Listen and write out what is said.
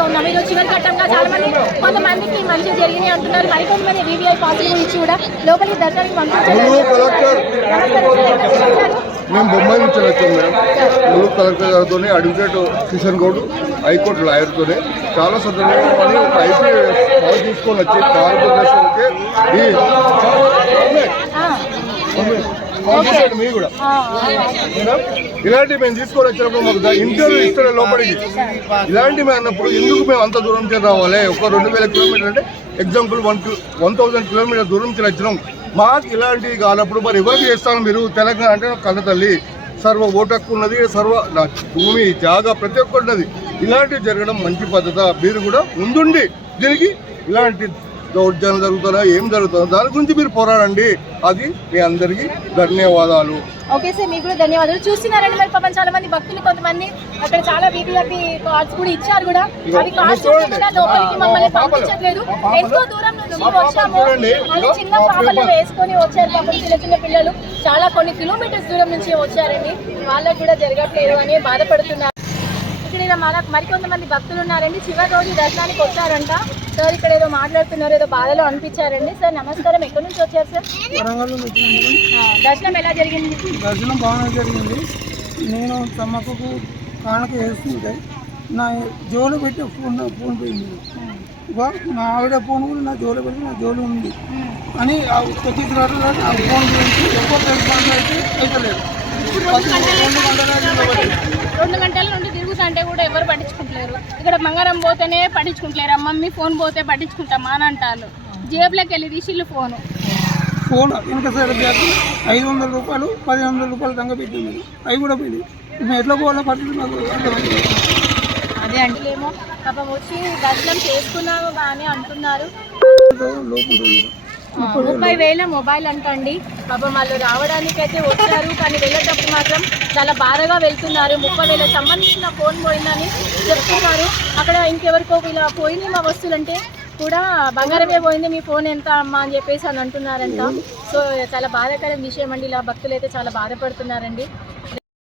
స్థితిలో ఉన్నాము ఈరోజు చివరి ఘట్టంగా చాలా మంది కొంతమందికి మంచి జరిగినాయి అంటున్నారు. మరికొంతమంది వీవీఐ పాజిటివ్ గురించి కూడా లోపలికి దర్శనానికి పంపించారు మేము బొంబాయి నుంచి వచ్చాం మేడం ములుగు కలెక్టర్ గారితో advocate Kishan Goud high court లాయర్తో చాలా సందర్భంగా ఒక ఐపీ కాల్ తీసుకొని వచ్చి కార్పొరేషన్కి మీరు కూడా. మేడం ఇలాంటి మేము తీసుకొని వచ్చినప్పుడు మాకు ఇంటర్వ్యూ ఇస్తాడు లోపలికి. ఇలాంటి మేము అన్నప్పుడు ఎందుకు మేము అంత దూరం నుంచి రావాలి? ఒక రెండు వేల కిలోమీటర్ అంటే example one one thousand kilometre దూరం నుంచి వచ్చినాం. మాకు ఇలాంటివి కానప్పుడు మరి ఎవరికి చేస్తాను మీరు? తెలంగాణ అంటే కన్న తల్లి. సర్వ ఓటు హక్కు ఉన్నది సర్వ నా భూమి జాగా ప్రతి ఒక్కటి ఉన్నది. ఇలాంటివి జరగడం మంచి పద్ధత. మీరు కూడా ముందుండి దీనికి ఇలాంటి దౌర్జన్యం జరుగుతుందా? ఏం జరుగుతుందో? దాని గురించి మీరు పోరాడండి. అది మీ అందరికీ ధన్యవాదాలు. ఓకే సార్ మీకు కూడా ధన్యవాదాలు. చూస్తున్నారండి మరి పాపం చాలా మంది భక్తులు కొంతమంది అక్కడ చాలా వీవీఐపీ కార్డ్స్ కూడా ఇచ్చారు కూడా. అవి కార్డ్స్. కూడా లోపలికి మమ్మల్ని. పంపించట్లేదు. ఎంతో దూరం నుంచి వచ్చాము. మళ్ళీ చిన్న పాపలు. వేసుకొని వచ్చారు పాపం చిన్న చిన్న పిల్లలు. చాలా కొన్ని కిలోమీటర్స్ దూరం నుంచి వచ్చారండి. వాళ్ళకు కూడా జరగట్లేదు అని బాధపడుతున్నారు. ఇక్కడ మన మరికొంతమంది భక్తులు ఉన్నారండి. చివరి రోజు దర్శనానికి వచ్చారంట. సార్ ఇక్కడ ఏదో మాట్లాడుతున్నారు ఏదో బాధలో అనిపించారండి. సార్ నమస్కారం. ఎక్కడి నుంచి వచ్చారు సార్? వరంగల్ దర్శనం ఎలా జరిగింది? దర్శనం బాగానే జరిగింది. నేను తమ్మకు కానుక వేస్తుంటే నా జోలు పెట్టి ఫోన్ ఫోన్ పోయింది. నా ఆవిడ ఫోన్ కూడా నా జోలు పెట్టి నా జోలు ఉంది. అని ప్రతి తర్వాత ఆ ఫోన్ గురించి ఎక్కువ రెస్పాన్స్ అయితే అయితే లేదు గంటల. రెండు గంటల నుండి తిరుగుతుంటే కూడా ఎవరు పట్టించుకుంటలేరు. ఇక్కడ మంగళం పోతేనే పట్టించుకుంటలేరు. మమ్మీ ఫోన్ పోతే పట్టించుకుంటామా? అని అంటారు. జేబులోకి వెళ్ళి తీసిళ్ళు ఫోను. ఫోన్ వెనక సైడ్ బ్యాగ్ ఐదు వందల రూపాయలు పది వందల రూపాయలు దంగ పెట్టింది. అవి కూడా పోయింది మేము ఎట్లా పోవాలో అర్థమైంది అదే అండి ఏమో పాపం వచ్చి దర్శనం చేసుకున్నాము బాగానే అంటున్నారు. లోపల ముప్పై వేల మొబైల్ అంటండి. పాపం వాళ్ళు రావడానికి అయితే వచ్చారు కానీ వెళ్ళేటప్పుడు మాత్రం చాలా బాధగా వెళ్తున్నారు. ముప్పై వేల సంబంధించిన ఫోన్ పోయిందని చెప్తున్నారు. అక్కడ ఇంకెవరికో ఇలా పోయింది మా వస్తువులంటే కూడా బంగారమే పోయింది మీ ఫోన్ ఎంత అమ్మా అని చెప్పేసి అని అంటున్నారంట. సో చాలా బాధాకరం విషయం అండి. ఇలా భక్తులు అయితే చాలా బాధపడుతున్నారండి.